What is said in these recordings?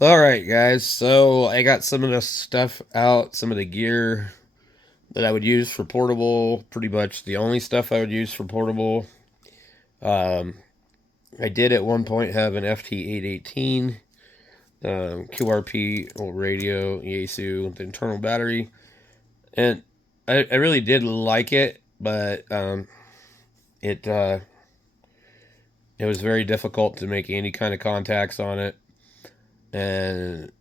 All right, guys. So I got some of the stuff out, some of the gear that I would use for portable. Pretty much the only stuff I would use for portable. Um, I did at one point have an FT818, QRP old radio, Yaesu, with the internal battery, and I really did like it, but it it was very difficult to make any kind of contacts on it, and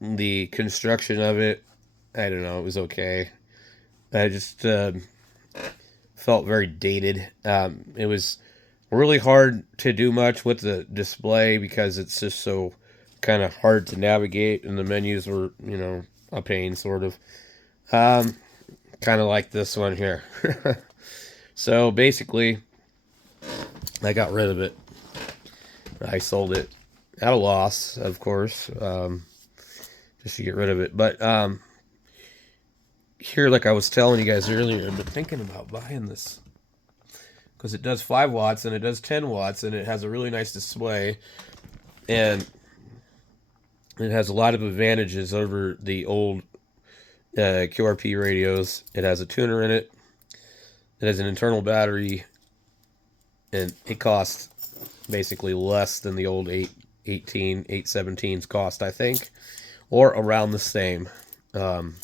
the construction of it, I don't know, it was okay. I just felt very dated. It was really hard to do much with the display because it's just so kind of hard to navigate, and the menus were, a pain, sort of. Um, kind of like this one here. So basically, I got rid of it. I sold it at a loss, of course, just to get rid of it. But here, like I was telling you guys earlier, I've been thinking about buying this because it does 5 watts and it does 10 watts and it has a really nice display and it has a lot of advantages over the old QRP radios. It has a tuner in it. It has an internal battery, and it costs basically less than the old 818, 817s cost, I think, or around the same. Um,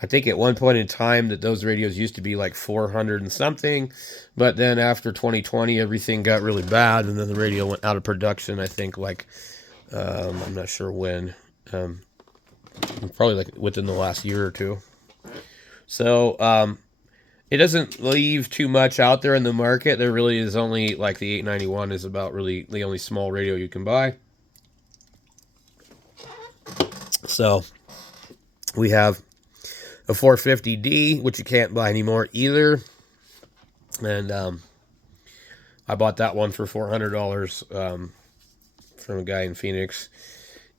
I think at one point in time that those radios used to be like 400 and something, but then after 2020, everything got really bad, and then the radio went out of production. I think I'm not sure when, probably like within the last year or two. So it doesn't leave too much out there in the market. There really is only like the 891 is about really the only small radio you can buy. So we have a 450D, which you can't buy anymore either. And I bought that one for $400 from a guy in Phoenix.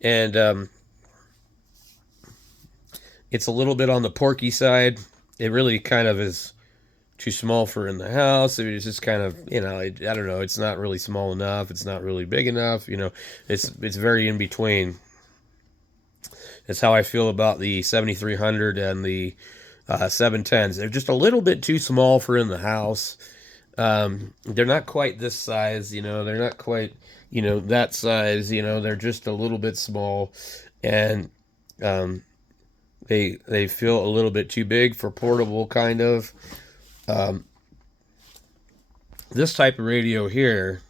And it's a little bit on the porky side. It really kind of is too small for in the house. It's just kind of, I don't know. It's not really small enough. It's not really big enough. It's very in between. That's how I feel about the 7300 and the 710s. They're just a little bit too small for in the house. They're not quite this size, they're not quite, that size, they're just a little bit small, and they feel a little bit too big for portable, kind of. Um, this type of radio here,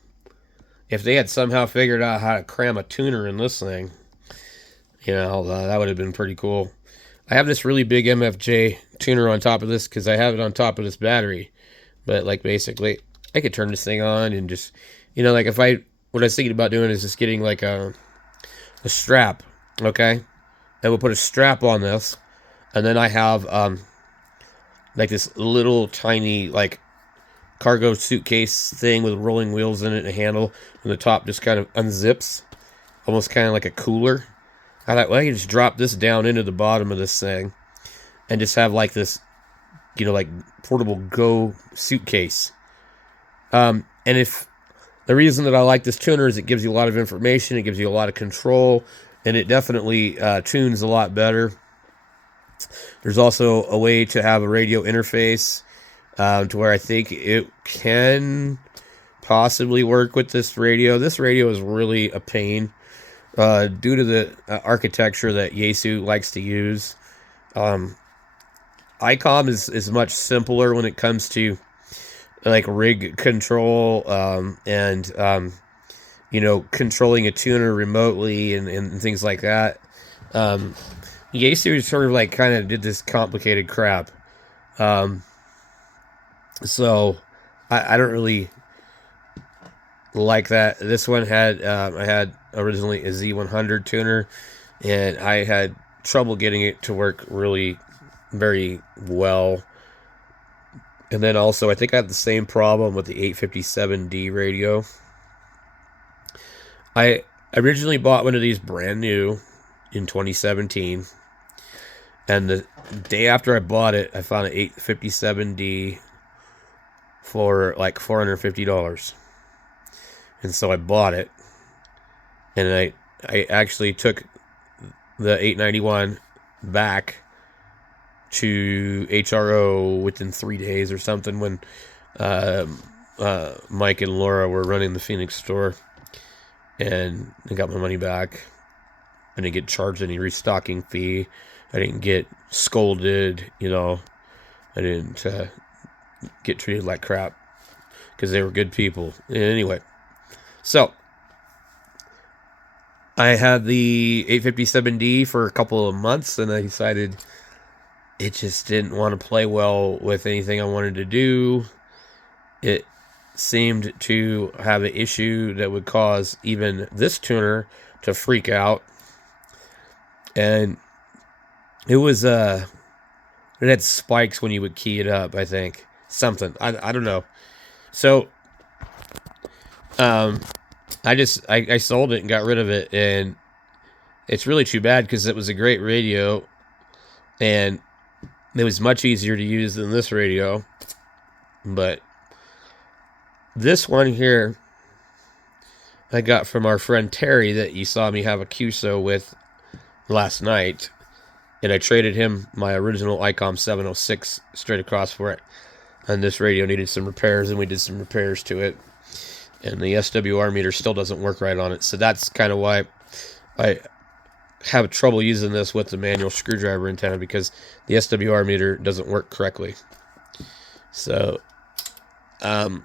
if they had somehow figured out how to cram a tuner in this thing, that would have been pretty cool. I have this really big MFJ tuner on top of this because I have it on top of this battery. But like basically, I could turn this thing on and just, like what I was thinking about doing is just getting like a strap, okay? And we'll put a strap on this, and then I have like this little tiny like cargo suitcase thing with rolling wheels in it and a handle, and the top just kind of unzips, almost kind of like a cooler. I thought, well, I can just drop this down into the bottom of this thing and just have like this, like portable Go suitcase. And if the reason that I like this tuner is it gives you a lot of information, it gives you a lot of control, and it definitely tunes a lot better. There's also a way to have a radio interface to where I think it can possibly work with this radio. This radio is really a pain due to the architecture that Yaesu likes to use. ICOM is much simpler when it comes to like rig control and controlling a tuner remotely and things like that. Yaesu sort of like kind of did this complicated crap. So I don't really like that. This one had I had originally a Z100 tuner, and I had trouble getting it to work really very well. And then also, I think I had the same problem with the 857D radio. I originally bought one of these brand new in 2017, and the day after I bought it, I found an 857D for like $450. And so I bought it, and I actually took the 891 back to HRO within 3 days or something when Mike and Laura were running the Phoenix store, and I got my money back. I didn't get charged any restocking fee. I didn't get scolded, I didn't get treated like crap because they were good people. Anyway, so I had the 857D for a couple of months, and I decided it just didn't want to play well with anything I wanted to do. It seemed to have an issue that would cause even this tuner to freak out. And it was, it had spikes when you would key it up, I think. Something. I don't know. So, I sold it and got rid of it, and it's really too bad because it was a great radio, and it was much easier to use than this radio. But this one here I got from our friend Terry that you saw me have a QSO with last night, and I traded him my original ICOM 706 straight across for it. And this radio needed some repairs, and we did some repairs to it. And the SWR meter still doesn't work right on it, so that's kind of why I have trouble using this with the manual screwdriver antenna, because the SWR meter doesn't work correctly. So, but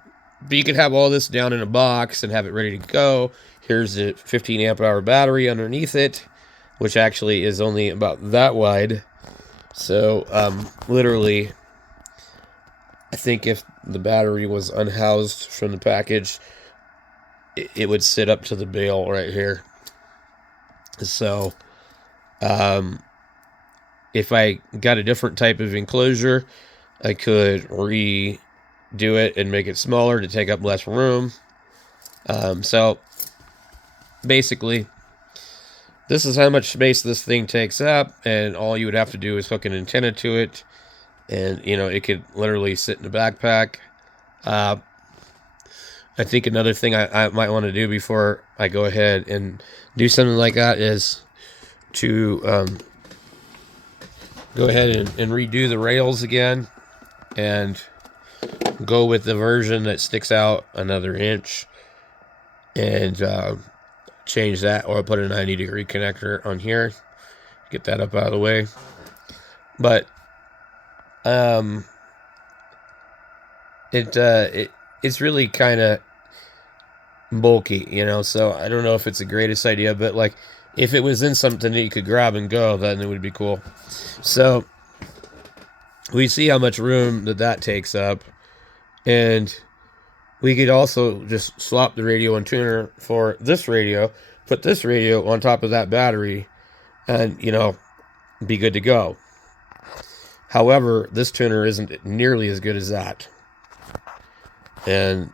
you can have all this down in a box and have it ready to go. Here's the 15 amp hour battery underneath it, which actually is only about that wide. So, literally, I think if the battery was unhoused from the package, it would sit up to the bail right here. So, if I got a different type of enclosure, I could redo it and make it smaller to take up less room. So, basically, this is how much space this thing takes up, and all you would have to do is hook an antenna to it, and, it could literally sit in a backpack. I think another thing I might want to do before I go ahead and do something like that is to go ahead and redo the rails again and go with the version that sticks out another inch and change that, or put a 90-degree connector on here. Get that up out of the way. But it's really kind of bulky, so I don't know if it's the greatest idea, but like if it was in something that you could grab and go, then it would be cool. So we see how much room that takes up, and we could also just swap the radio and tuner for this radio, put this radio on top of that battery, and be good to go. However, this tuner isn't nearly as good as that. And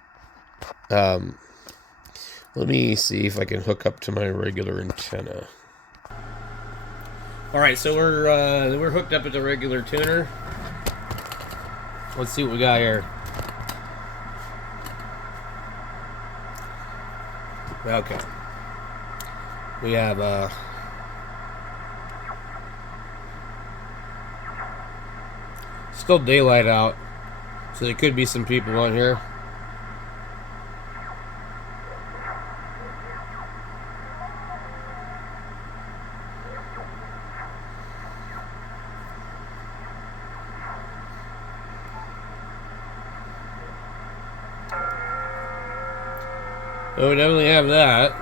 let me see if I can hook up to my regular antenna. All right, so we're hooked up at the regular tuner. Let's see what we got here. Okay. We have still daylight out, so there could be some people on here. So we definitely have that.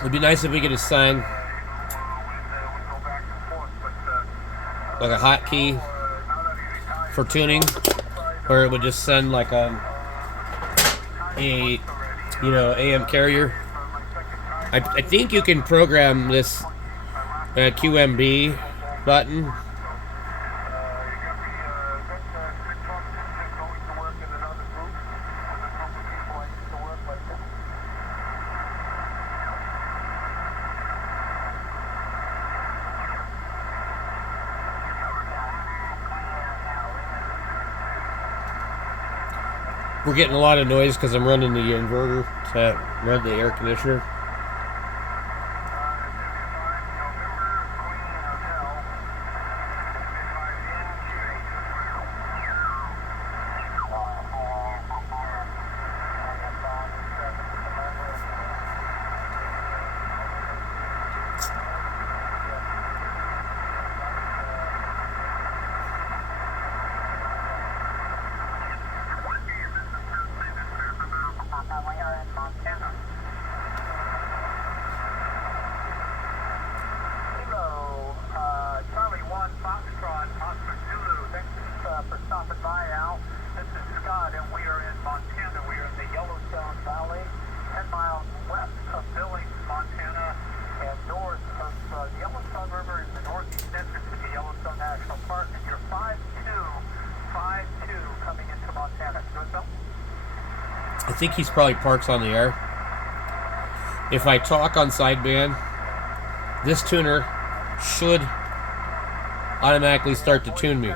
It'd be nice if we could assign like a hotkey for tuning, where it would just send like a AM carrier. I think you can program this QMB button. We're getting a lot of noise because I'm running the inverter to run the air conditioner. I think he's probably parked on the air. If I talk on sideband, this tuner should automatically start to tune me.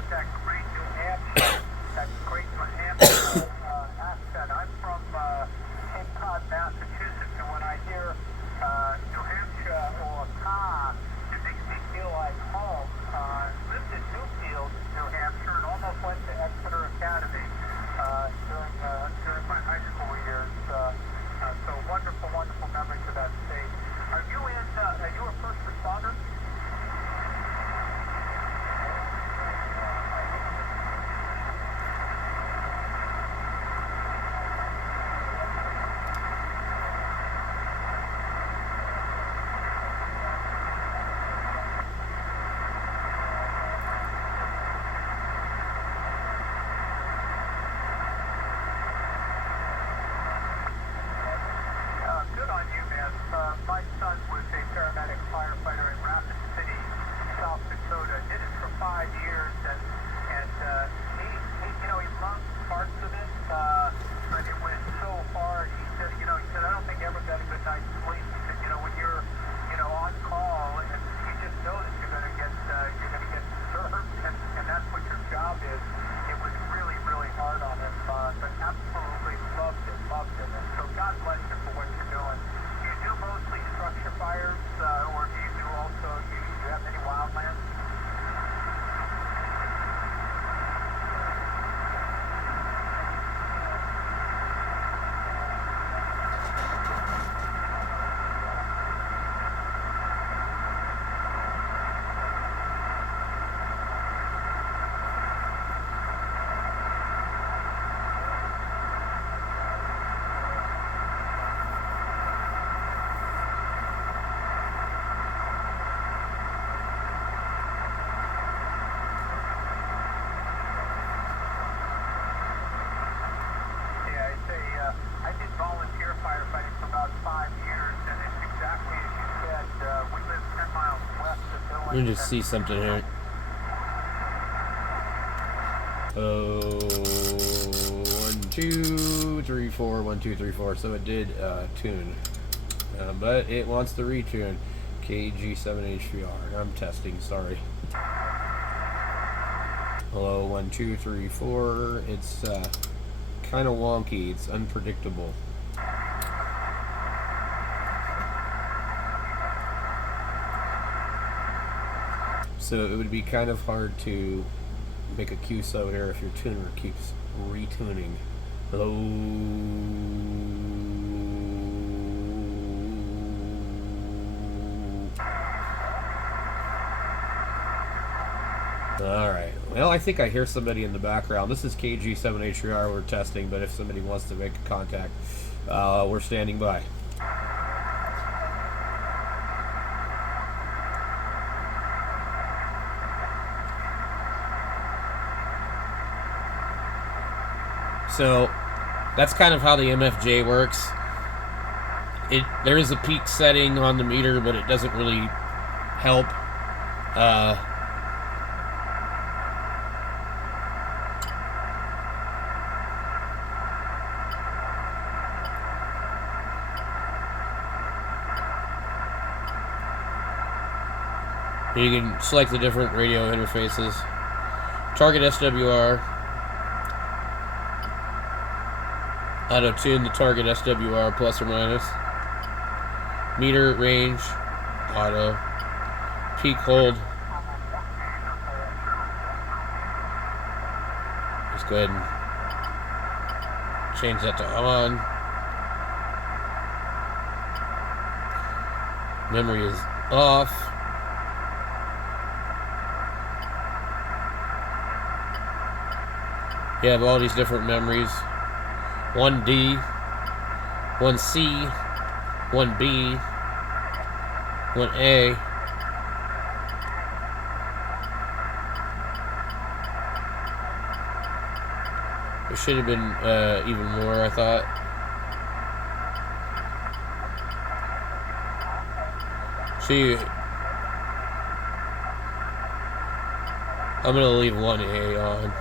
Let me just see something here. Oh, 1, 2, 3, 4, 1, 2, 3, 4. So it did tune, but it wants to retune. KG7HVR. I'm testing. Sorry. Hello, 1, 2, 3, 4. It's kind of wonky. It's unpredictable. So it would be kind of hard to make a QSO here if your tuner keeps retuning. Hello. Alright. Well, I think I hear somebody in the background. This is KG7HVR. We're testing, but if somebody wants to make a contact, we're standing by. So that's kind of how the MFJ works. There is a peak setting on the meter, but it doesn't really help. You can select the different radio interfaces. Target SWR. Auto-tune the target SWR plus or minus. Meter range. Auto. Peak hold. Just go ahead and change that to on. Memory is off. You have all these different memories. 1D, 1C, 1B, 1A. There should have been even more, I thought. See, I'm going to leave 1A on.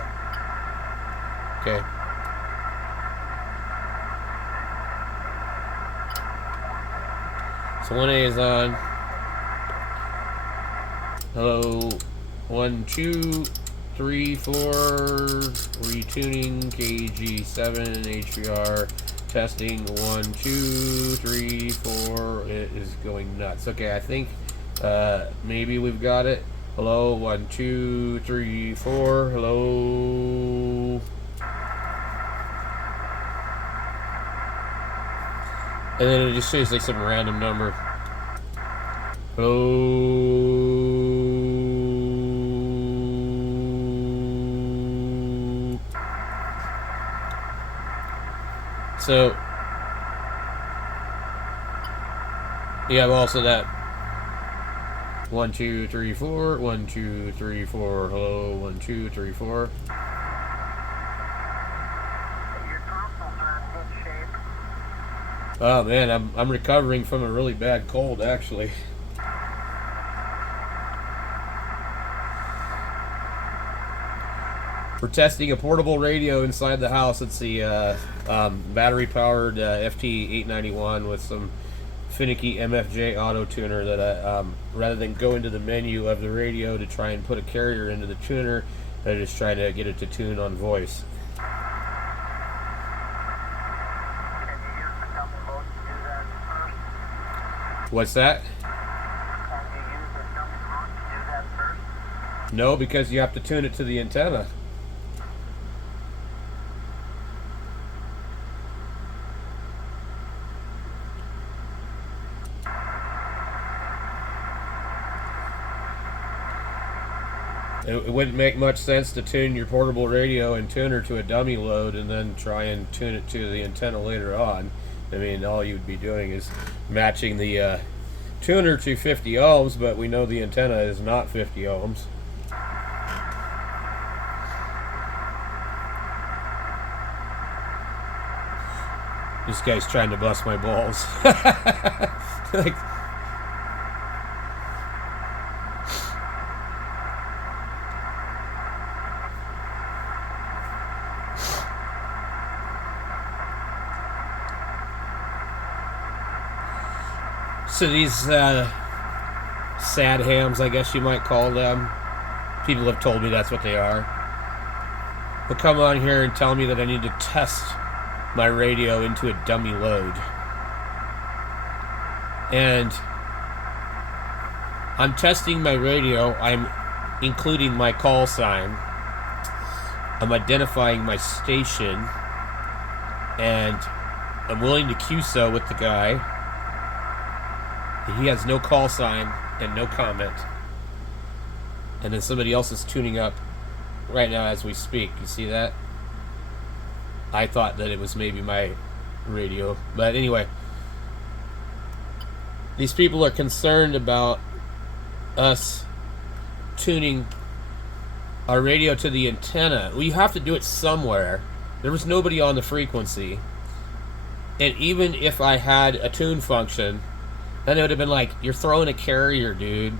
Okay. So 1A is on. Hello. 1, 2, 3, 4. Retuning KG7 HVR. Testing 1, 2, 3, 4. It is going nuts. Okay, I think maybe we've got it. Hello. 1, 2, 3, 4. Hello. And then it just says like some random number. Oh. So you have also that 1, 2, 3, 4, 1, 2, 3, 4. Hello, 1, 2, 3, 4. Oh man, I'm recovering from a really bad cold, actually. We're testing a portable radio inside the house. It's the battery-powered FT891 with some finicky MFJ auto tuner that I, rather than go into the menu of the radio to try and put a carrier into the tuner, I just try to get it to tune on voice. What's that? No, because you have to tune it to the antenna. It wouldn't make much sense to tune your portable radio and tuner to a dummy load and then try and tune it to the antenna later on. I mean, all you'd be doing is matching the tuner to 50 ohms, but we know the antenna is not 50 ohms. This guy's trying to bust my balls. Like, so these sad hams, I guess you might call them, people have told me that's what they are, will come on here and tell me that I need to test my radio into a dummy load. And I'm testing my radio. I'm including my call sign. I'm identifying my station. And I'm willing to QSO with the guy. He has no call sign and no comment. And then somebody else is tuning up right now as we speak. You see that? I thought that it was maybe my radio. But anyway, these people are concerned about us tuning our radio to the antenna. Well, you have to do it somewhere. There was nobody on the frequency. And even if I had a tune function, then it would have been like, you're throwing a carrier, dude.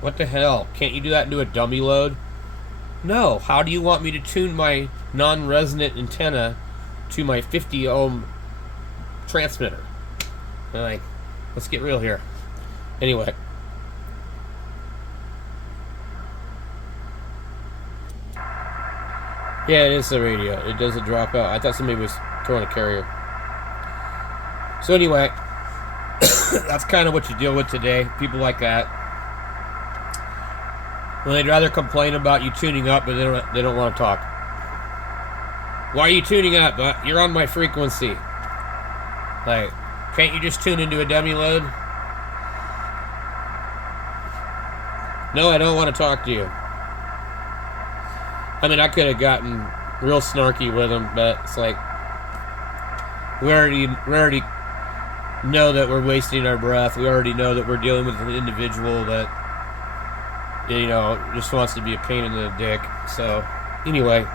What the hell? Can't you do that into a dummy load? No. How do you want me to tune my non-resonant antenna to my 50 ohm transmitter? And like, let's get real here. Anyway. Yeah, it is the radio. It doesn't drop out. I thought somebody was throwing a carrier. So anyway, that's kind of what you deal with today. People like that. Well, they'd rather complain about you tuning up, but they don't want to talk. Why are you tuning up? You're on my frequency. Like, can't you just tune into a dummy load? No, I don't want to talk to you. I mean, I could have gotten real snarky with them, but it's like, we already know that we're wasting our breath. We already know that we're dealing with an individual that, you know, just wants to be a pain in the dick. So, anyway,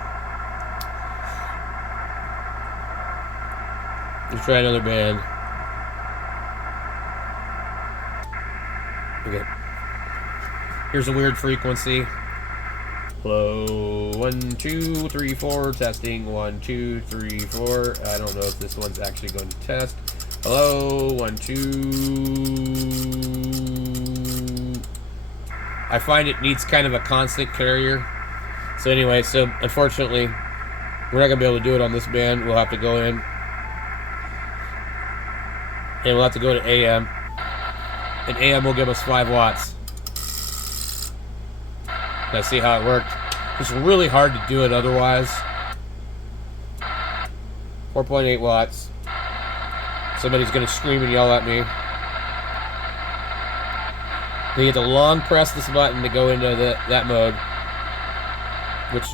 let's try another band. Okay. Here's a weird frequency. Hello, 1, 2, 3, 4, testing, 1, 2, 3, 4. I don't know if this one's actually going to test. Hello, 1, 2. I find it needs kind of a constant carrier. So anyway, so unfortunately, we're not going to be able to do it on this band. We'll have to go in. And we'll have to go to AM. And AM will give us 5 watts. Let's see how it worked. It's really hard to do it otherwise. 4.8 watts. Somebody's going to scream and yell at me. You get to long press this button to go into that mode, which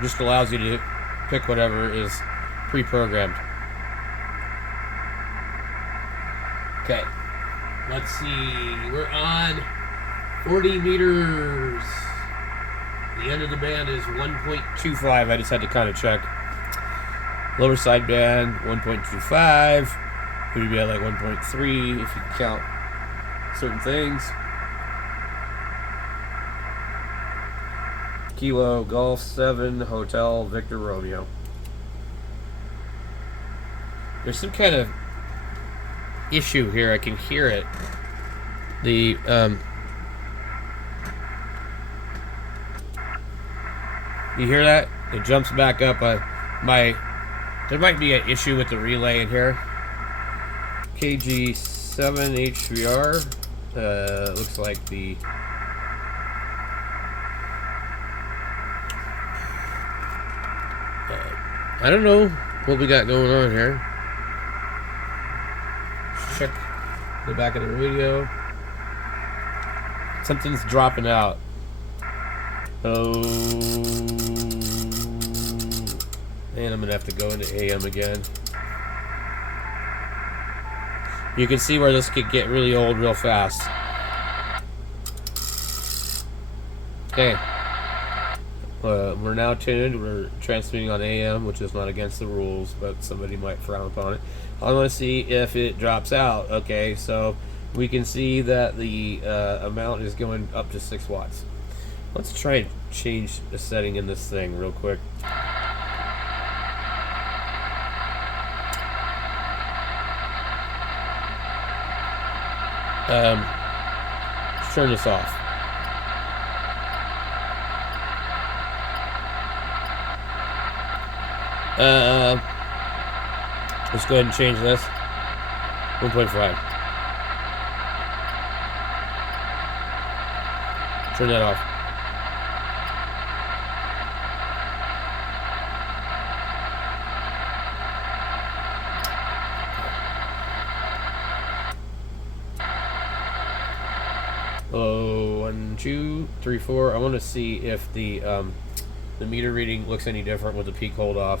just allows you to pick whatever is pre-programmed. Okay. Let's see. We're on 40 meters. The end of the band is 1.25. I just had to kind of check. Lower side band, 1.25. Would be at like 1.3 if you count certain things. Kilo Golf 7 Hotel Victor Romeo. There's some kind of issue here. I can hear it. The you hear that? It jumps back up. There might be an issue with the relay in here. KG7 HVR. Looks like the I don't know what we got going on here. Check the back of the radio. Something's dropping out. Oh, and I'm gonna have to go into AM again. You can see where this could get really old real fast. Okay. We're now tuned. We're transmitting on AM, which is not against the rules, but somebody might frown upon it. I want to see if it drops out. Okay, so we can see that the amount is going up to 6 watts. Let's try and change the setting in this thing real quick. Let's turn this off. Let's go ahead and change this. 1.5. Turn that off. Hello, 1, 2, 3, 4. I want to see if the meter reading looks any different with the peak hold off.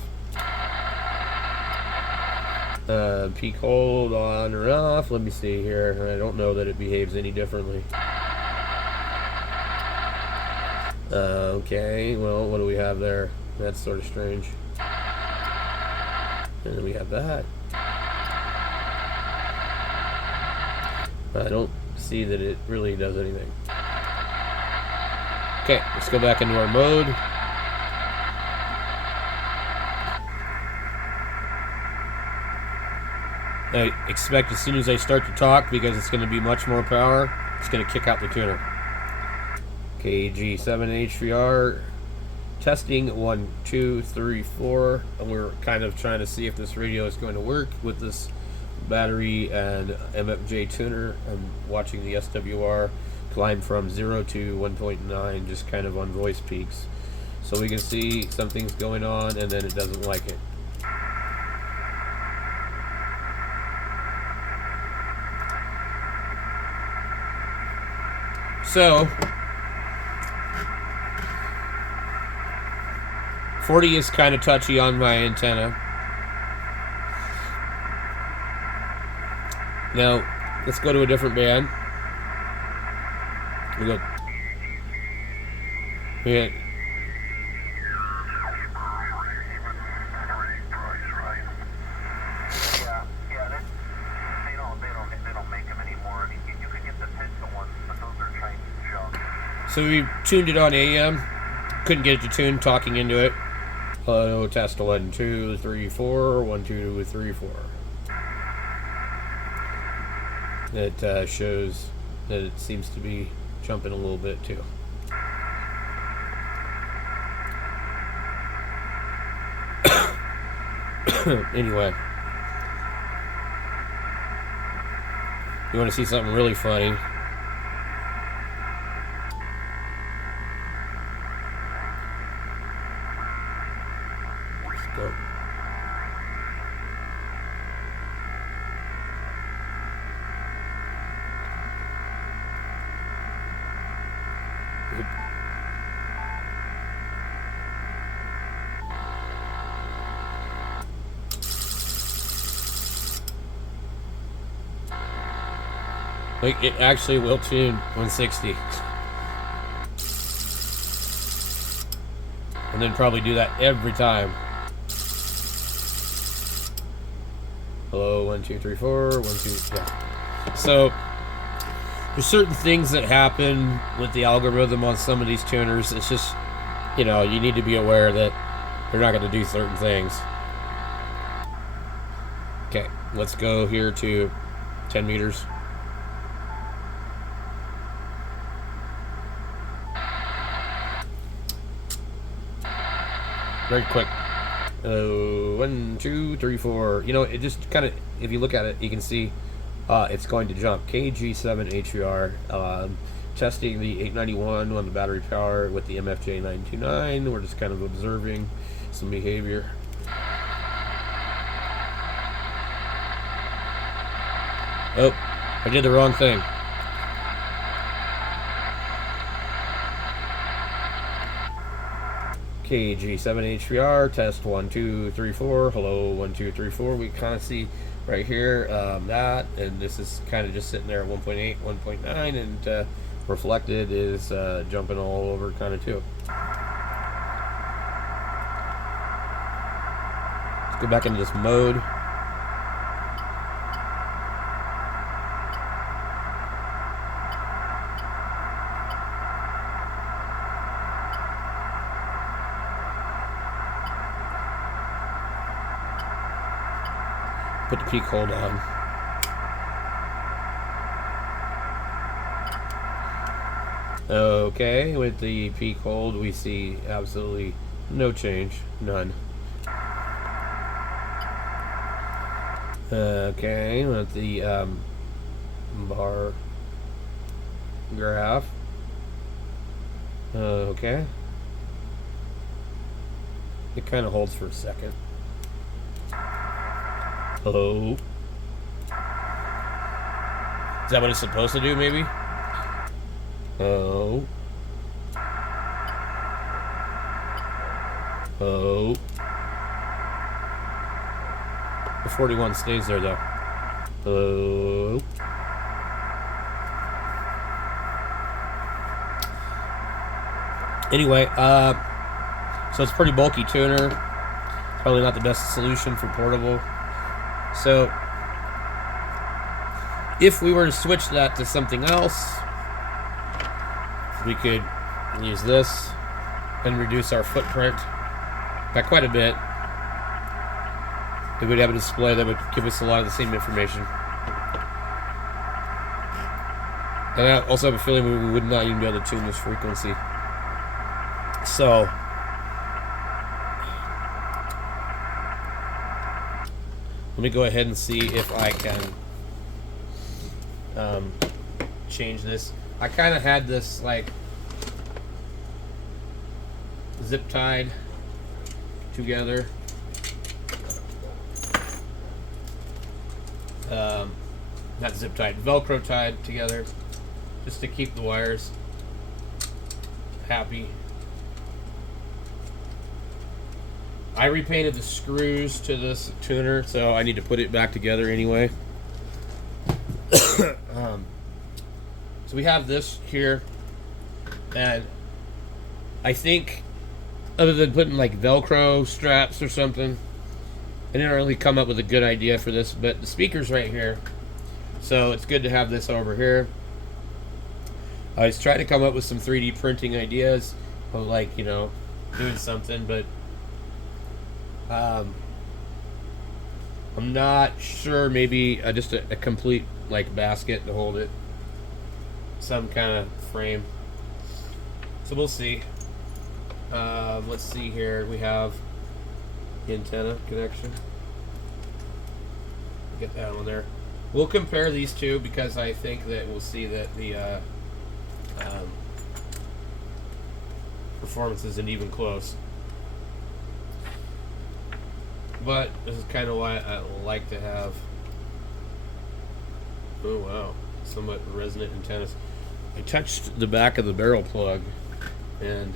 Peak hold on or off. Let me see here. I don't know that it behaves any differently. Okay, well, what do we have there? That's sort of strange. And then we have that. I don't see that it really does anything. Okay, let's go back into our mode. I expect as soon as I start to talk, because it's going to be much more power, it's going to kick out the tuner. KG7 HVR. Testing 1, 2, 3, 4. And we're kind of trying to see if this radio is going to work with this battery and MFJ tuner. I'm watching the SWR climb from 0 to 1.9, just kind of on voice peaks. So we can see something's going on and then it doesn't like it. So 40 is kind of touchy on my antenna. Now, let's go to a different band. We go. We hit. So we tuned it on AM. Couldn't get it to tune, talking into it. Hello, test 1, 2, 3, 4. 1, 2, 3, 4. It shows that it seems to be jumping a little bit too. Anyway, you want to see something really funny? Let's go. Like, it actually will tune 160. And then probably do that every time. Hello, 1, 2, 3, 4. 1, 2, yeah. So there's certain things that happen with the algorithm on some of these tuners. It's just, you know, you need to be aware that they're not going to do certain things. Okay, let's go here to 10 meters. Very quick. 1, 2, 3, 4. You know, it just kind of, if you look at it, you can see it's going to jump. KG7 HVR. Testing the 891 on the battery power with the MFJ 929. We're just kind of observing some behavior. Oh, I did the wrong thing. KG7 HVR, test 1, 2, 3, 4. Hello, 1, 2, 3, 4. We kind of see right here that, and this is kind of just sitting there at 1.8, 1.9, and reflected is jumping all over kind of too. Let's go back into this mode. Put the peak hold on. Okay, with the peak hold, we see absolutely no change, none. Okay, with the bar graph. Okay. It kind of holds for a second. Hello? Is that what it's supposed to do, maybe? Oh. Oh. The 41 stays there, though. Hello? Anyway, so it's a pretty bulky tuner. Probably not the best solution for portable. So if we were to switch that to something else, we could use this and reduce our footprint by quite a bit. We would have a display that would give us a lot of the same information. And I also have a feeling we would not even be able to tune this frequency. So let me go ahead and see if I can change this. I kind of had this like zip tied together. Not zip tied, Velcro tied together, just to keep the wires happy. I repainted the screws to this tuner, so I need to put it back together anyway. So we have this here, and I think other than putting like Velcro straps or something, I didn't really come up with a good idea for this, but the speaker's right here, so it's good to have this over here. I was trying to come up with some 3D printing ideas of, like, you know, doing something, but I'm not sure. Maybe just a complete like basket to hold it, some kind of frame. So we'll see. Let's see here. We have the antenna connection. Get that on there. We'll compare these two because I think that we'll see that the performance isn't even close. But this is kind of why I like to have, oh wow, somewhat resonant antennas. I touched the back of the barrel plug, and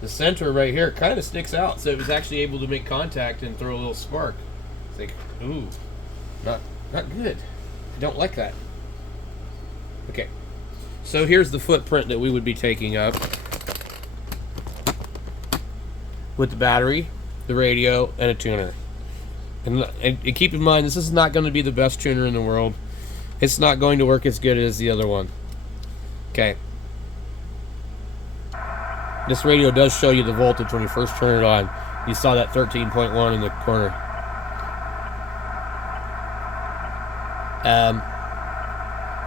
the center right here kind of sticks out, so it was actually able to make contact and throw a little spark. It's like, ooh, not good. I don't like that. Okay, so here's the footprint that we would be taking up with the battery, the radio, and a tuner. And keep in mind, this is not going to be the best tuner in the world. It's not going to work as good as the other one. Okay. This radio does show you the voltage when you first turn it on. You saw that 13.1 in the corner.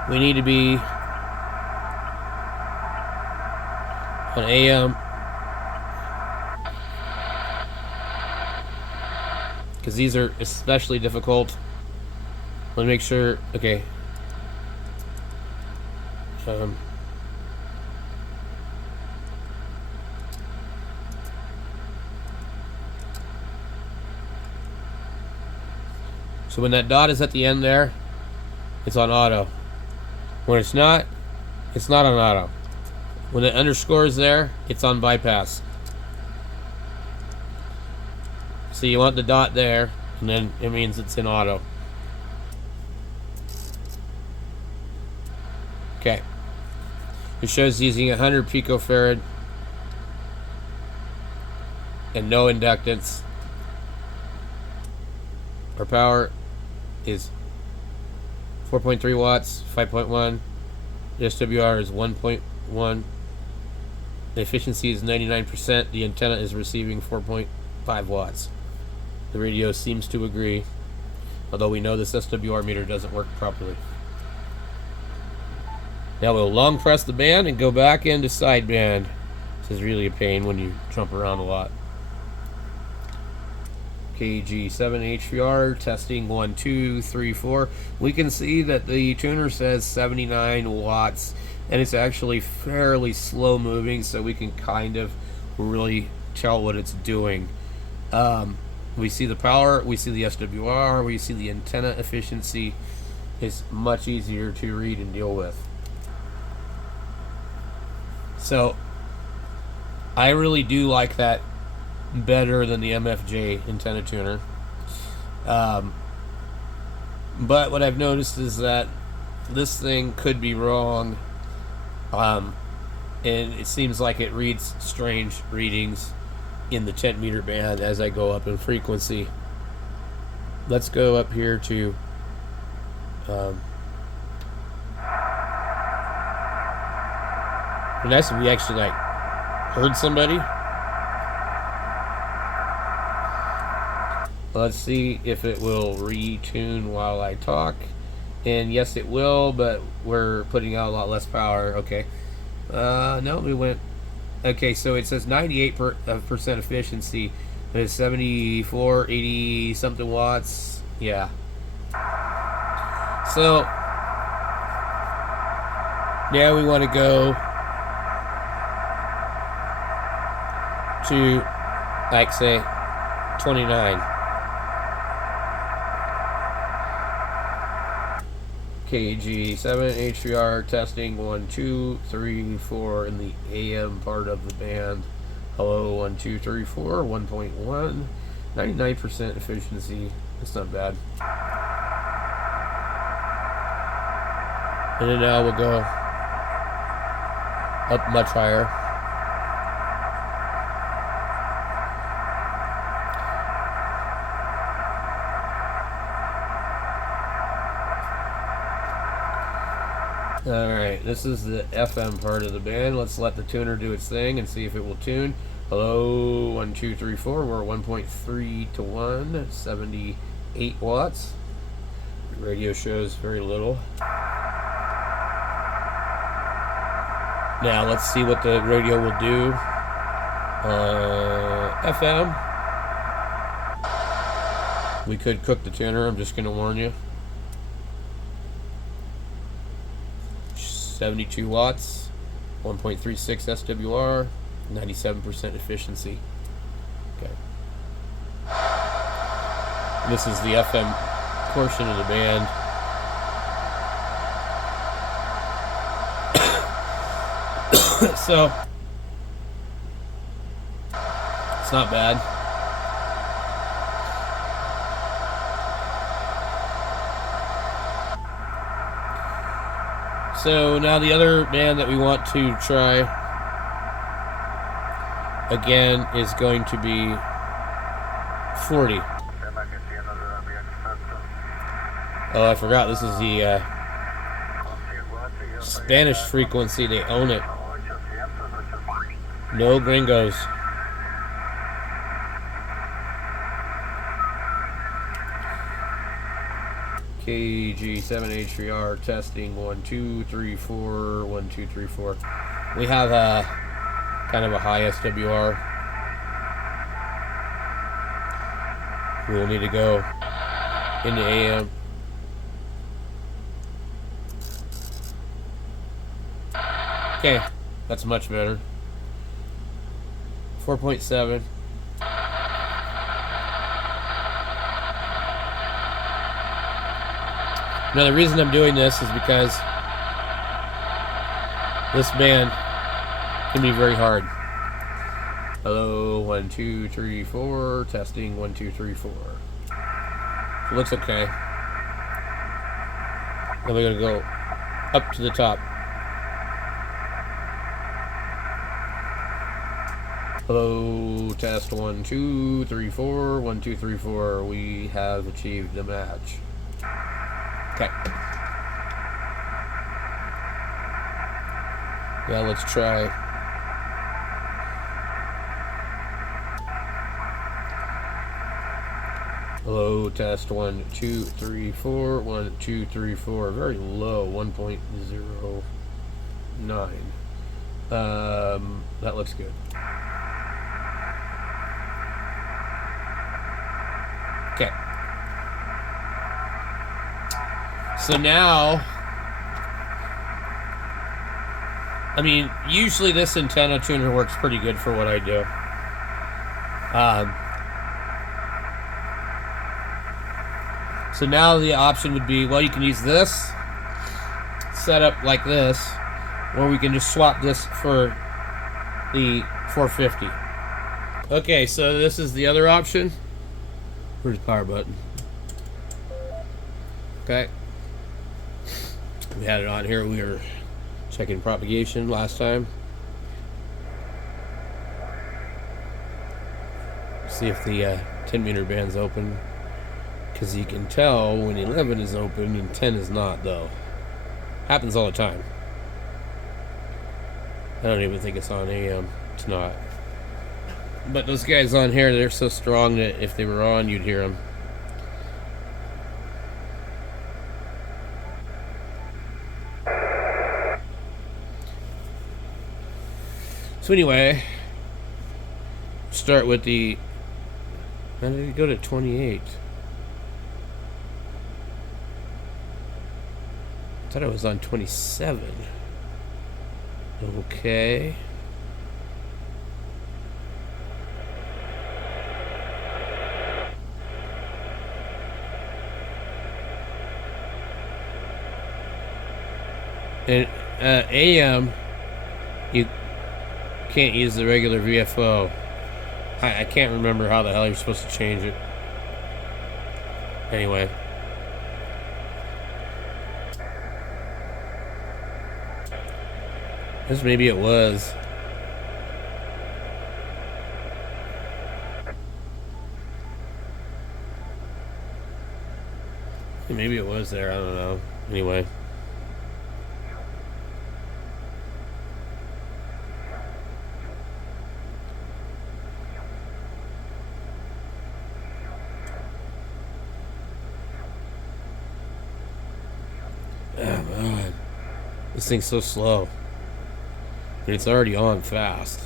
We need to be on AM, because these are especially difficult. Let me make sure. Okay. So when that dot is at the end there, it's on auto. When it's not on auto. When the underscore is there, it's on bypass. So you want the dot there, and then it means it's in auto. Okay. It shows using 100 picofarad and no inductance. Our power is 4.3 watts, 5.1. The SWR is 1.1. The efficiency is 99%. The antenna is receiving 4.5 watts. The radio seems to agree, although we know this SWR meter doesn't work properly. Now we'll long press the band and go back into sideband. This is really a pain when you jump around a lot. KG7 HVR, testing 1, 2, 3, 4. We can see that the tuner says 79 watts, and it's actually fairly slow moving, so we can kind of really tell what it's doing. We see the power, we see the SWR, we see the antenna efficiency. It's much easier to read and deal with. So I really do like that better than the MFJ antenna tuner. But what I've noticed is that this thing could be wrong, and it seems like it reads strange readings. in the 10 meter band as I go up in frequency. Let's go up here to nice if we actually like heard somebody. Let's see if it will retune while I talk. And yes, it will, but we're putting out a lot less power. Okay. No, we went. Okay, so it says 98% efficiency. It's 74, 80 something watts. Yeah. So now we want to go to, like, say, 29. KG7 HVR testing 1 2 3 4 in the AM part of the band. Hello 1 2 3 4 1.1 99% efficiency. That's not bad. And then now we'll go up much higher. Alright, this is the FM part of the band. Let's let the tuner do its thing and see if it will tune. Hello, 1 2 3 4. We're 1.3 to 1, 78 watts. The radio shows very little. Now let's see what the radio will do. FM. We could cook the tuner, I'm just going to warn you. 72 watts, 1.36 SWR, 97% efficiency. Okay. This is the FM portion of the band. So, it's not bad. So now the other band that we want to try again is going to be 40. Oh, I forgot this is the Spanish frequency. They own it. No gringos. KG7H3R testing 1 2 3 4 1 2 3 4. We have a kind of a high SWR. We will need to go into AM. Okay, that's much better. 4.7. Now the reason I'm doing this is because this band can be very hard. Hello, 1 2 3 4. Testing 1 2 3 4. It looks okay. Then we're gonna go up to the top. Hello, test 1 2 3 4 1 2 3 4. We have achieved the match. Okay. Now let's try. Hello, test 1 2 3 4 1 2 3 4. Very low, 1.09. That looks good. Okay. So now, I mean, usually this antenna tuner works pretty good for what I do. So now the option would be, well, you can use this set up like this, or we can just swap this for the 450. Okay, so this is the other option. Where's the power button? Okay. We had it on here. We were checking propagation last time. See if the 10-meter band's open. Because you can tell when 11 is open and 10 is not, though. Happens all the time. I don't even think it's on AM. It's not. But those guys on here, they're so strong that if they were on, you'd hear them. So anyway, start with the... How did it go to 28? I thought it was on 27. Okay. And AM, you can't use the regular VFO. I can't remember how the hell you're supposed to change it. Anyway. This maybe it was. Maybe it was there, I don't know. Anyway. Oh, man. This thing's so slow. And it's already on fast.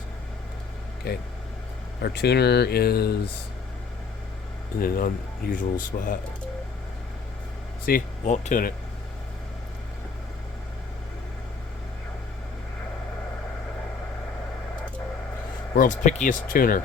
Okay. Our tuner is in an unusual spot. See? Won't tune it. World's pickiest tuner.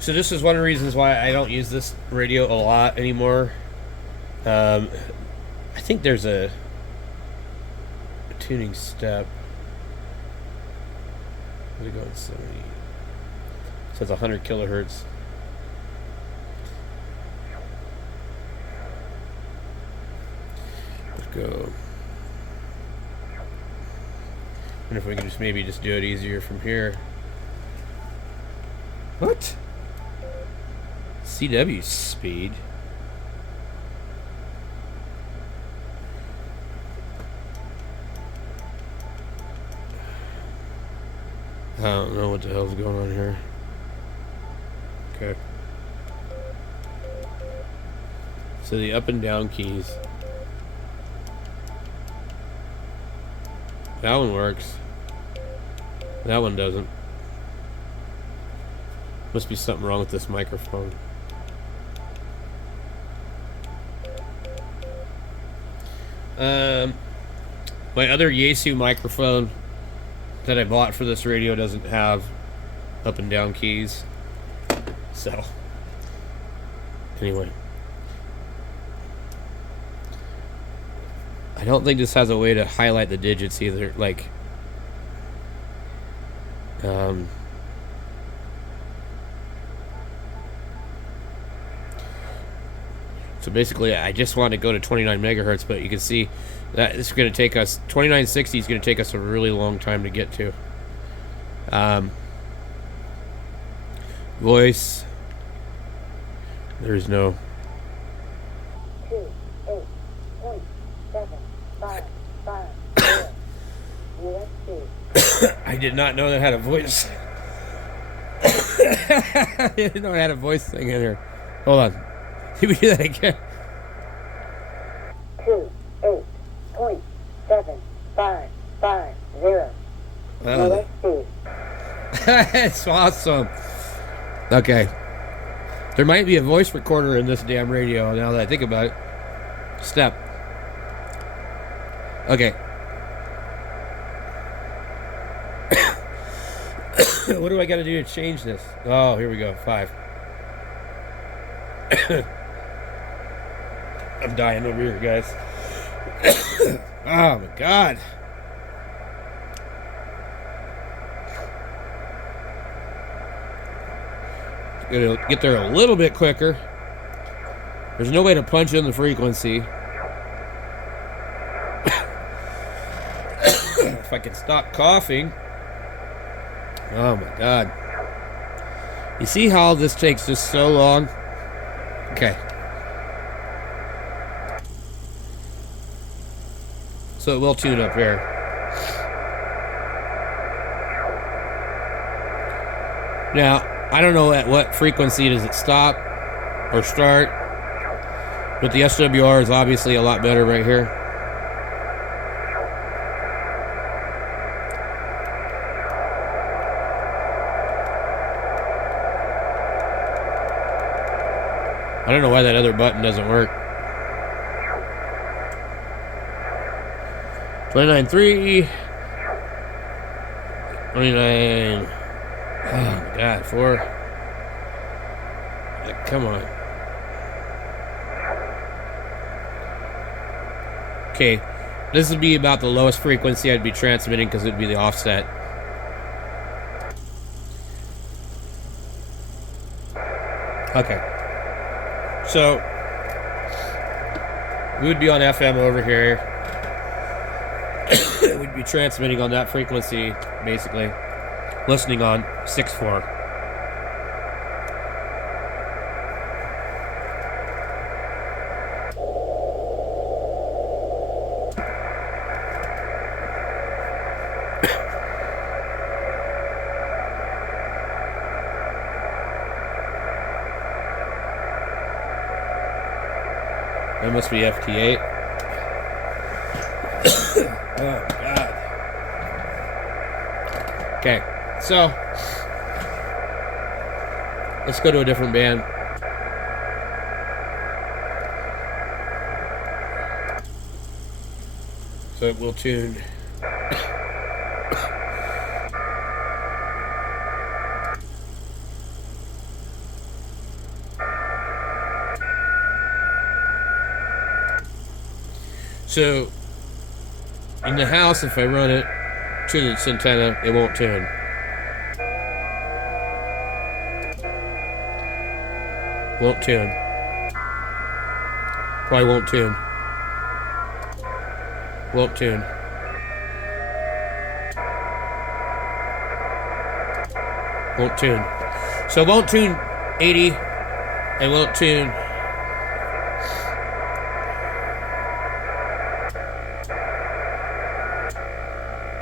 So this is one of the reasons why I don't use this radio a lot anymore. I think there's a tuning step. Where's it going? 70. So it's 100 kilohertz. Let's go. I wonder if we can just maybe just do it easier from here. What? CW speed. I don't know what the hell's going on here. Okay. So the up and down keys. That one works. That one doesn't. Must be something wrong with this microphone. My other Yaesu microphone that I bought for this radio doesn't have up and down keys. So, anyway. I don't think this has a way to highlight the digits either. Like, so basically, I just want to go to 29 megahertz, but you can see that this is going to take us 2960 is going to take us a really long time to get to. Voice. There's no. 28.755. I did not know that had a voice. I didn't know it had a voice thing in here. Hold on. Can we do that again? 28.755. That's awesome. Okay. There might be a voice recorder in this damn radio now that I think about it. Step. Okay. What do I got to do to change this? Oh, here we go. 5. I'm dying over here, guys. Oh, my God. It'll get there a little bit quicker. There's no way to punch in the frequency. If I could stop coughing. Oh my God. You see how this takes just so long? Okay. So it will tune up here. Now, I don't know at what frequency does it stop or start, but the SWR is obviously a lot better right here. I don't know why that other button doesn't work. 29.3. 29. Oh my God, 4. Come on. Okay, this would be about the lowest frequency I'd be transmitting because it'd be the offset. Okay. So, we would be on FM over here. We'd be transmitting on that frequency, basically. Listening on 6.4. That must be FT8. Oh, God. Okay, so let's go to a different band. So it will tune. So, in the house, if I run it to this antenna, it won't tune. Won't tune. Probably won't tune. Won't tune. Won't tune. So it won't tune 80. It won't tune.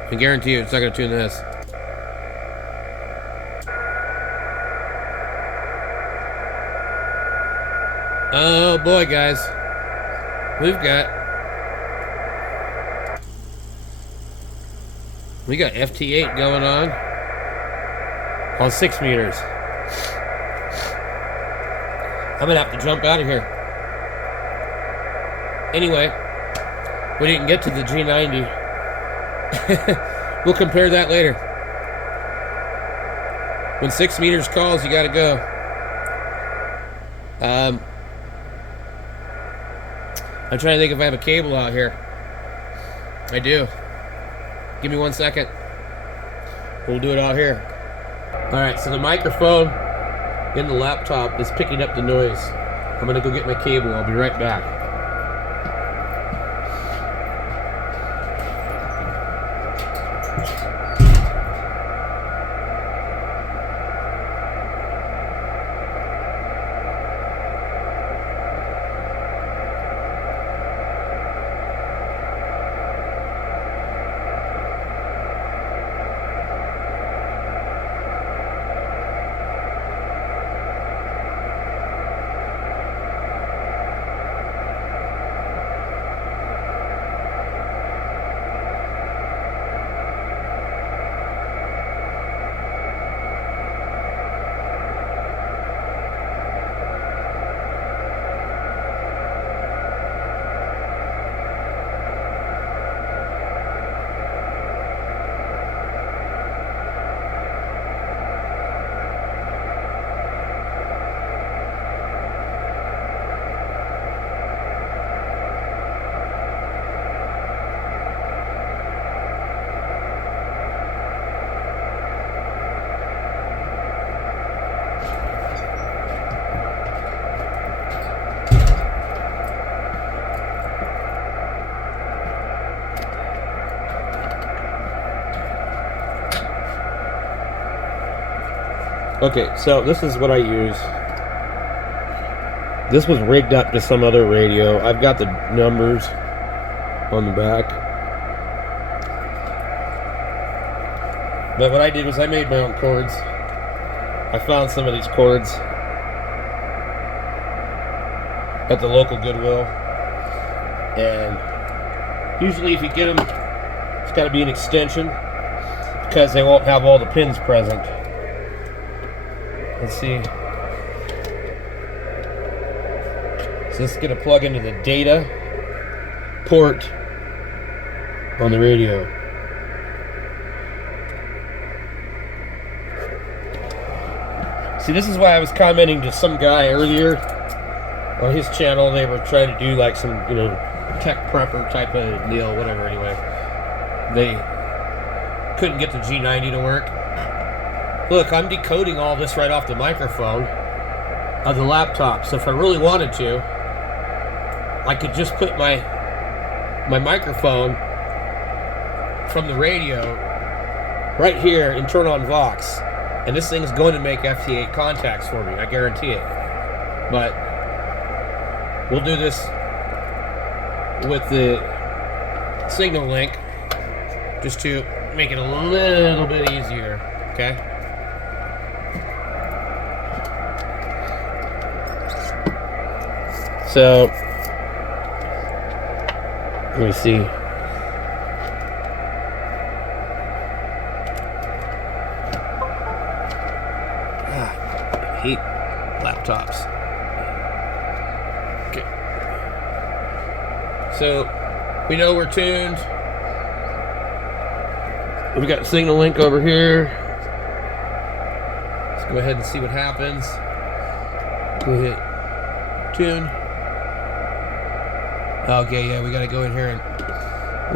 I guarantee you it's not going to tune this. Oh boy, guys. We got FT8 going on 6 meters. I'm going to have to jump out of here. Anyway, we didn't get to the G90. We'll compare that later. When 6 meters calls, you gotta go. I'm trying to think if I have a cable out here. I do. Give me 1 second. We'll do it out here. Alright, so the microphone in the laptop is picking up the noise. I'm gonna go get my cable. I'll be right back. Okay, so this is what I use. This was rigged up to some other radio. I've got the numbers on the back. But what I did was I made my own cords. I found some of these cords at the local Goodwill. And usually if you get them, it's got to be an extension because they won't have all the pins present. Let's see. So this is going to plug into the data port on the radio. See, this is why I was commenting to some guy earlier on his channel. They were trying to do like some, tech prepper type of deal, whatever. Anyway, they couldn't get the G90 to work. Look, I'm decoding all this right off the microphone of the laptop. So if I really wanted to, I could just put my microphone from the radio right here and turn on Vox. And this thing is going to make FT8 contacts for me. I guarantee it. But we'll do this with the signal link just to make it a little bit easier. Okay? So, let me see. I hate laptops. Okay. So, we know we're tuned. We got signal link over here. Let's go ahead and see what happens. Go hit tune. Okay, yeah, we got to go in here and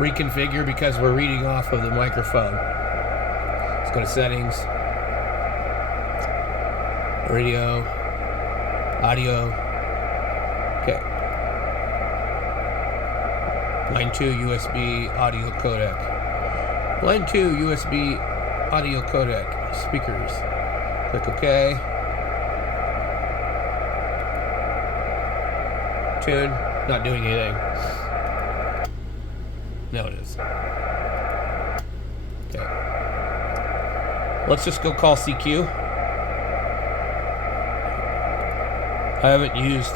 reconfigure because we're reading off of the microphone. Let's go to settings. Radio. Audio. Okay. Line 2 USB audio codec. Line 2 USB audio codec. Speakers. Click OK. Tune. Not doing anything. No, it is. Okay. Let's just go call CQ. I haven't used.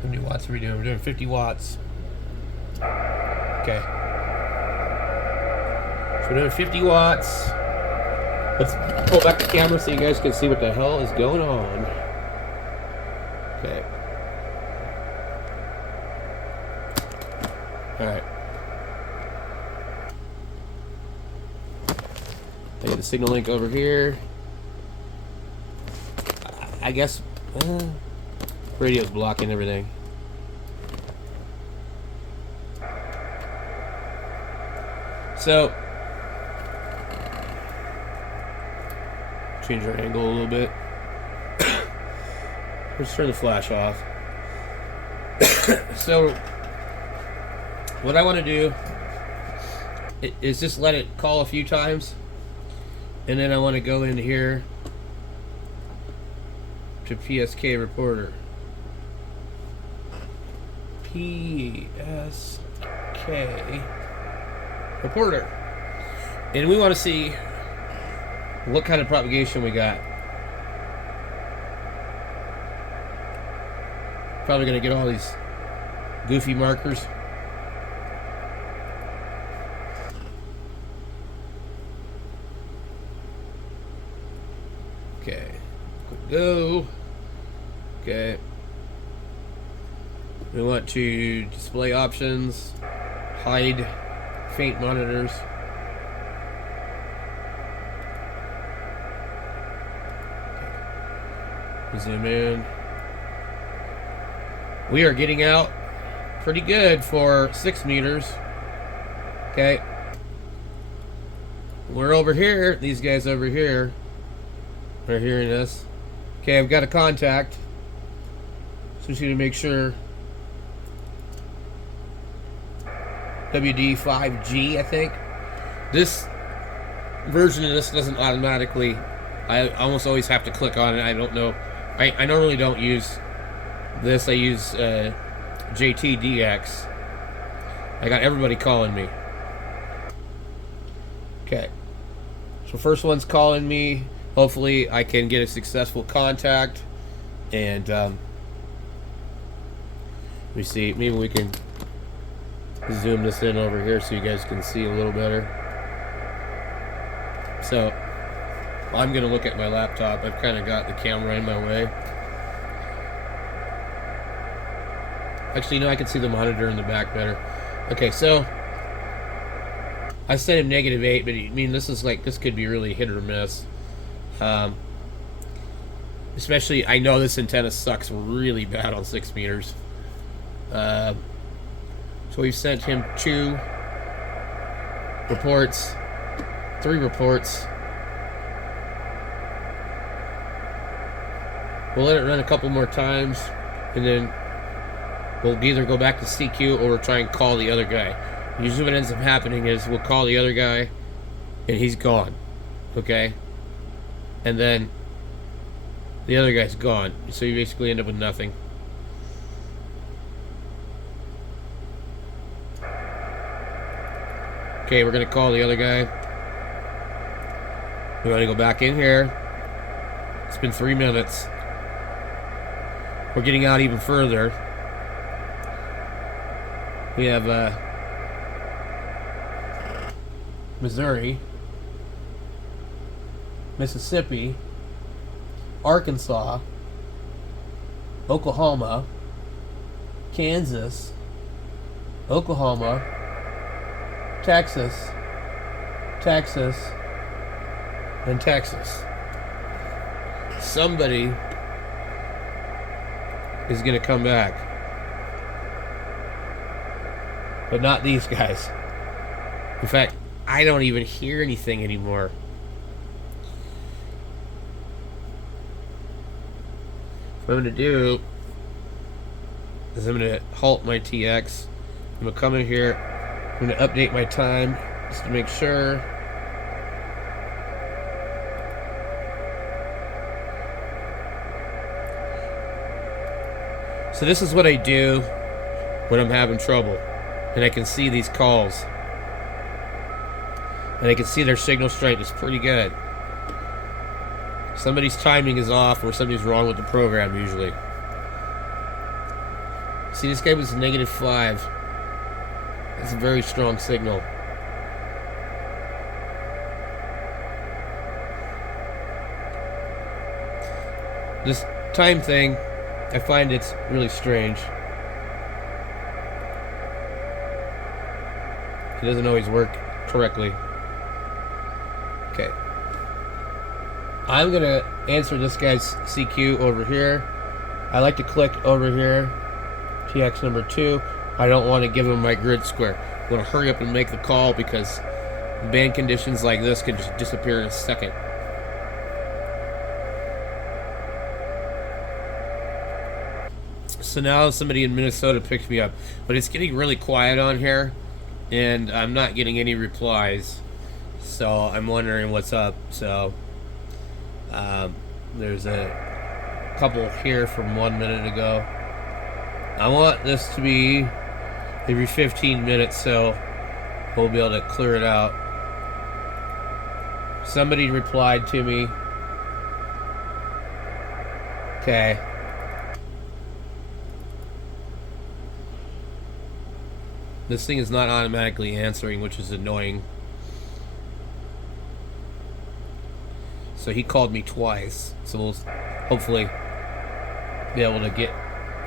How many watts are we doing? We're doing 50 watts. Okay. So we're doing 50 watts. Let's pull back the camera so you guys can see what the hell is going on. Okay. Alright. I got the signal link over here. I guess radio's blocking everything. So change our angle a little bit. Let's turn the flash off. So what I want to do is just let it call a few times, and then I want to go into here to PSK reporter. PSK reporter, and we want to see what kind of propagation we got. Probably gonna get all these goofy markers. Okay, go. Okay. We want to display options, hide faint monitors. Zoom in. We are getting out pretty good for 6 meters. Okay. We're over here. These guys over here are hearing us. Okay, I've got a contact. So just need to make sure WD5G, I think. This version of this doesn't automatically. I almost always have to click on it. I don't know. I normally don't use this. I use JTDX. I got everybody calling me. Okay. So first one's calling me. Hopefully I can get a successful contact. And let me see. Maybe we can zoom this in over here so you guys can see a little better. So I'm going to look at my laptop. I've kind of got the camera in my way. Actually, no, I can see the monitor in the back better. Okay, so I sent him -8, but I mean, this could be really hit or miss. Especially, I know this antenna sucks really bad on 6 meters. So we've sent him 2 reports, 3 reports. We'll let it run a couple more times, and then we'll either go back to CQ or we'll try and call the other guy. Usually what ends up happening is we'll call the other guy, and he's gone. Okay? And then the other guy's gone. So you basically end up with nothing. Okay, we're going to call the other guy. We're going to go back in here. It's been 3 minutes. We're getting out even further. We have Missouri, Mississippi, Arkansas, Oklahoma, Kansas, Oklahoma, Texas, and Texas. Somebody is going to come back. But not these guys. In fact, I don't even hear anything anymore. What I'm going to do is I'm going to halt my TX. I'm going to come in here. I'm going to update my time just to make sure. So this is what I do when I'm having trouble. And I can see these calls. And I can see their signal strength is pretty good. Somebody's timing is off or something's wrong with the program usually. See, this guy was -5. That's a very strong signal. This time thing, I find it's really strange. It doesn't always work correctly. Okay. I'm going to answer this guy's CQ over here. I like to click over here. TX number 2. I don't want to give him my grid square. I'm going to hurry up and make the call because band conditions like this can just disappear in a second. So now somebody in Minnesota picked me up. But it's getting really quiet on here. And I'm not getting any replies. So I'm wondering what's up. So there's a couple here from 1 minute ago. I want this to be every 15 minutes so we'll be able to clear it out. Somebody replied to me. Okay. This thing is not automatically answering, which is annoying. So he called me twice. So we'll hopefully be able to get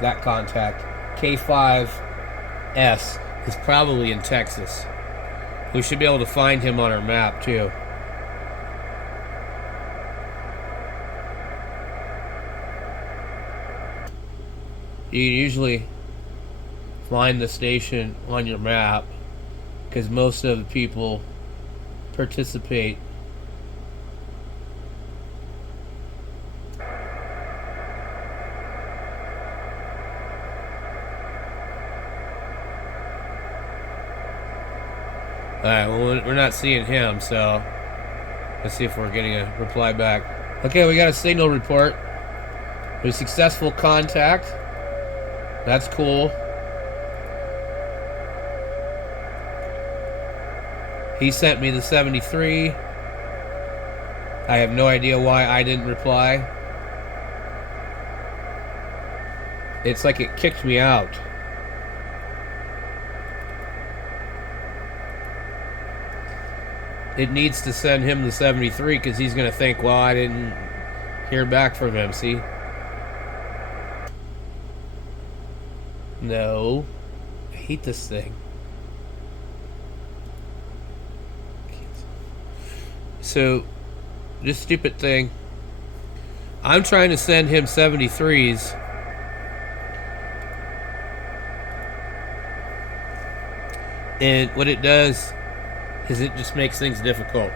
that contact. K5S is probably in Texas. We should be able to find him on our map too. You usually find the station on your map because most of the people participate. Alright, well, we're not seeing him, so let's see if we're getting a reply back. Okay, we got a signal report. There's successful contact. That's cool. He sent me the 73. I have no idea why I didn't reply. It's like it kicked me out. It needs to send him the 73 because he's going to think, well, I didn't hear back from him, see? No. I hate this thing. So, this stupid thing. I'm trying to send him 73s. And what it does is it just makes things difficult.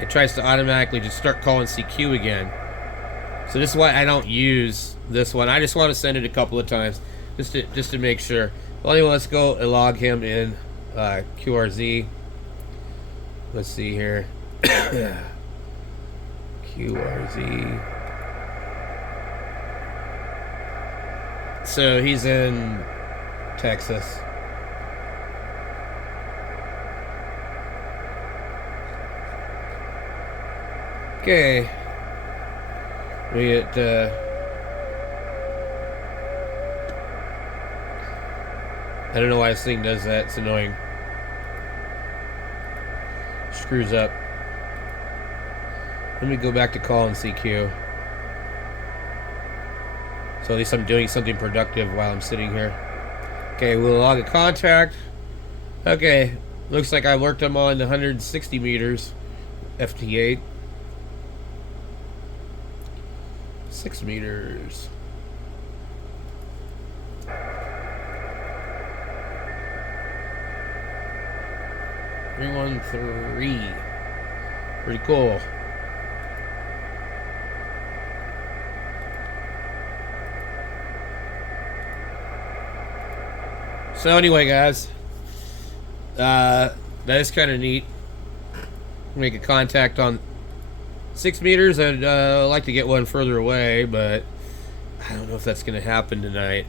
It tries to automatically just start calling CQ again. So this is why I don't use this one. I just want to send it a couple of times just to make sure. Well, anyway, let's go and log him in QRZ. Let's see here. QRZ. So he's in Texas. Okay. We get I don't know why this thing does that. It's annoying. Screws up. Let me go back to calling CQ. So at least I'm doing something productive while I'm sitting here. Okay, we'll log a contact. Okay, looks like I worked him on 160 meters. FT8. 6 meters. 313. Pretty cool. So anyway, guys, that is kind of neat. Make a contact on 6 meters. I'd like to get one further away, but I don't know if that's going to happen tonight.